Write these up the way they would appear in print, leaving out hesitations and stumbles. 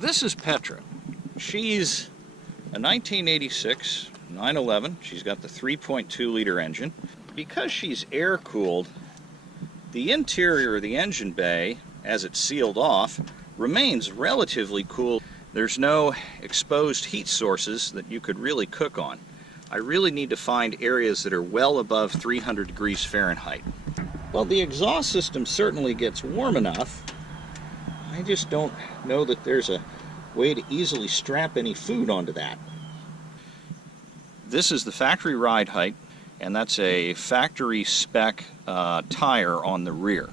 This is Petra. She's a 1986 911. She's got the 3.2 liter engine. Because she's air-cooled, the interior of the engine bay, as it's sealed off, remains relatively cool. There's no exposed heat sources that you could really cook on. I really need to find areas that are well above 300 degrees Fahrenheit. Well, the exhaust system certainly gets warm enough. I just don't know that there's a way to easily strap any food onto that. This is the factory ride height, and that's a factory spec tire on the rear.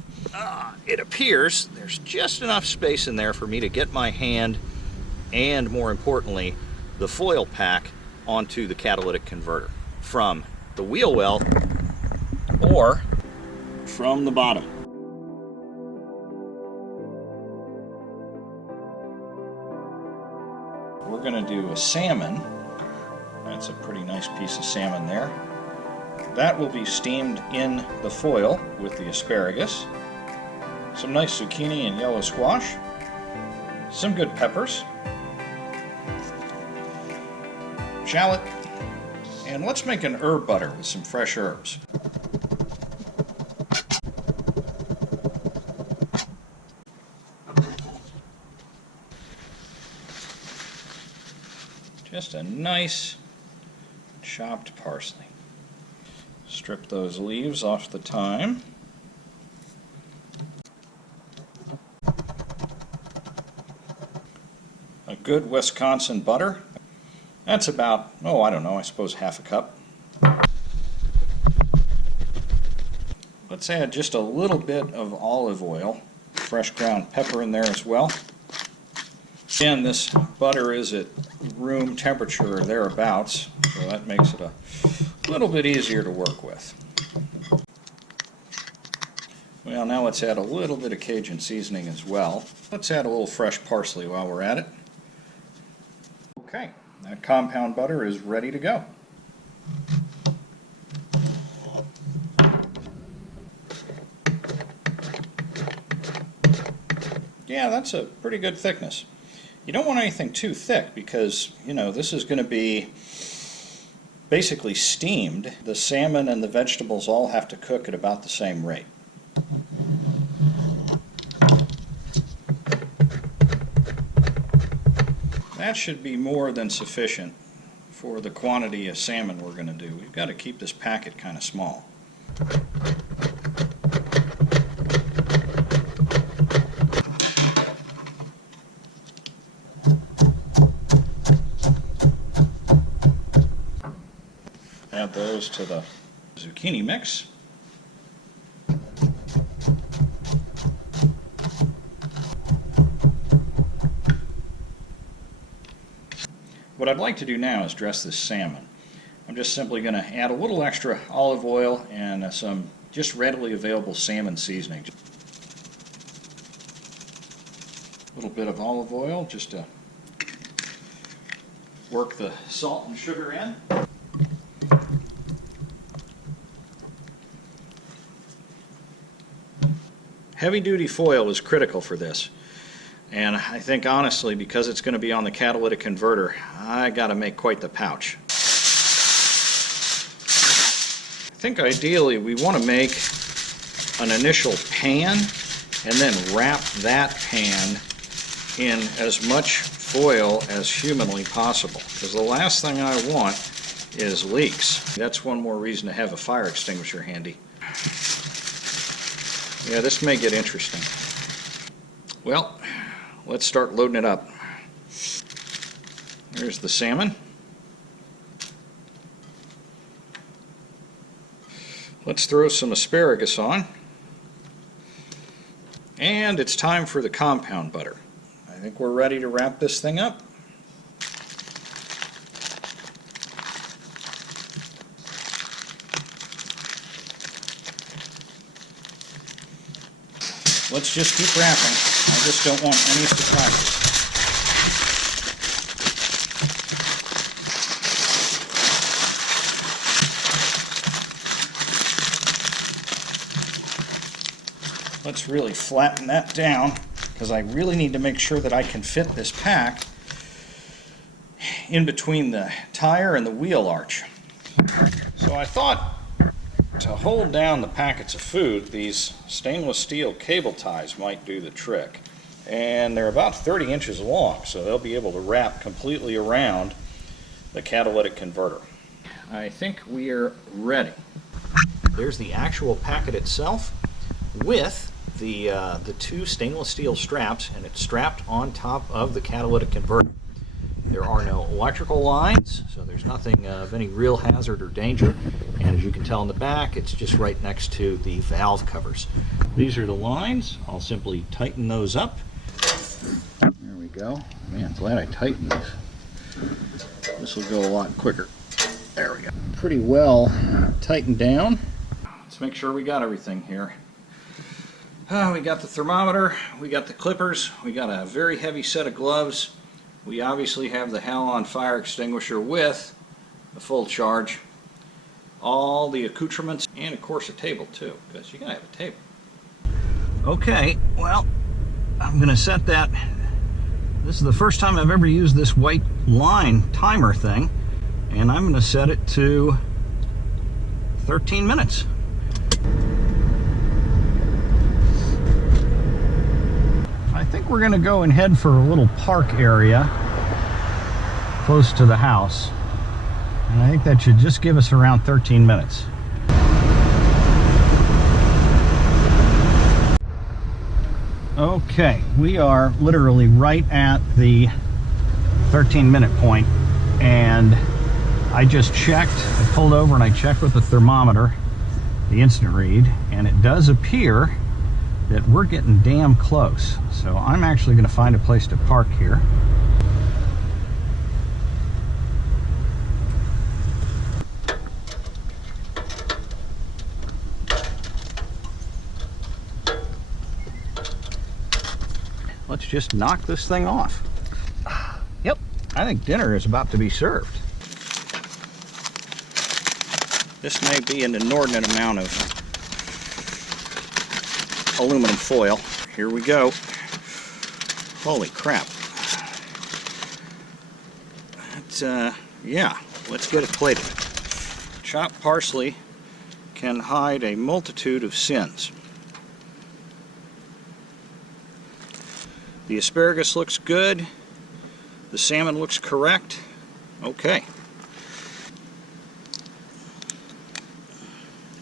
It appears there's just enough space in there for me to get my hand and, more importantly, the foil pack onto the catalytic converter from the wheel well or from the bottom. We're going to do a salmon. That's a pretty nice piece of salmon there. That will be steamed in the foil with the asparagus, some nice zucchini and yellow squash, some good peppers, shallot, and let's make an herb butter with some fresh herbs. Just a nice chopped parsley. Strip those leaves off the thyme. A good Wisconsin butter. That's about, oh, I don't know, I suppose half a cup. Let's add just a little bit of olive oil, fresh ground pepper in there as well. Again, this butter is at room temperature or thereabouts, so that makes it a little bit easier to work with. Well, now let's add a little bit of Cajun seasoning as well. Let's add a little fresh parsley while we're at it. Okay, that compound butter is ready to go. Yeah, that's a pretty good thickness. You don't want anything too thick because, you know, this is going to be basically steamed. The salmon and the vegetables all have to cook at about the same rate. That should be more than sufficient for the quantity of salmon we're going to do. We've got to keep this packet kind of small. Add those to the zucchini mix. What I'd like to do now is dress this salmon. I'm just simply going to add a little extra olive oil and some just readily available salmon seasoning. A little bit of olive oil just to work the salt and sugar in. Heavy-duty foil is critical for this, and I think honestly because it's going to be on the catalytic converter, I got to make quite the pouch. I think ideally we want to make an initial pan and then wrap that pan in as much foil as humanly possible, because the last thing I want is leaks. That's one more reason to have a fire extinguisher handy. Yeah, this may get interesting. Well, let's start loading it up. There's the salmon. Let's throw some asparagus on. And it's time for the compound butter. I think we're ready to wrap this thing up. Let's just keep wrapping. I just don't want any surprises. Let's really flatten that down because I really need to make sure that I can fit this pack in between the tire and the wheel arch. So I thought to hold down the packets of food, these stainless steel cable ties might do the trick. And they're about 30 inches long, so they'll be able to wrap completely around the catalytic converter. I think we are ready. There's the actual packet itself with the two stainless steel straps, and it's strapped on top of the catalytic converter. There are no electrical lines, so there's nothing of any real hazard or danger. And as you can tell in the back, it's just right next to the valve covers. These are the lines. I'll simply tighten those up. There we go. Man, glad I tightened these. This will go a lot quicker. There we go. Pretty well tightened down. Let's make sure we got everything here. We got the thermometer, we got the clippers, we got a very heavy set of gloves. We obviously have the Halon fire extinguisher with a full charge. All the accoutrements, and of course a table too, because you gotta have a table. Okay, well, I'm gonna set that. This is the first time I've ever used this white line timer thing, and I'm gonna set it to 13 minutes. I think we're gonna go and head for a little park area close to the house. And I think that should just give us around 13 minutes. Okay, we are literally right at the 13-minute point, and I just checked, I pulled over and I checked with the thermometer, the instant read, and it does appear that we're getting damn close. So I'm actually going to find a place to park here. Let's just knock this thing off. Yep, I think dinner is about to be served. This may be an inordinate amount of aluminum foil. Here we go. Holy crap. Yeah, let's get it plated. Chopped parsley can hide a multitude of sins. The asparagus looks good. The salmon looks correct. Okay.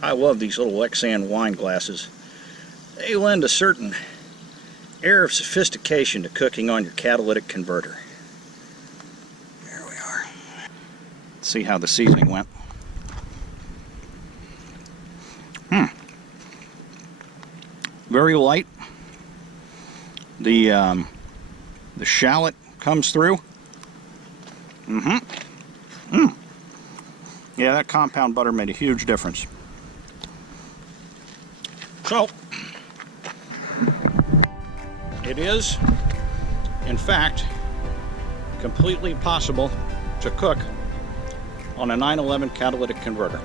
I love these little Lexan wine glasses. They lend a certain air of sophistication to cooking on your catalytic converter. There we are. Let's see how the seasoning went. Very light. The shallot comes through. Yeah, that compound butter made a huge difference. So, it is, in fact, completely possible to cook on a 911 catalytic converter.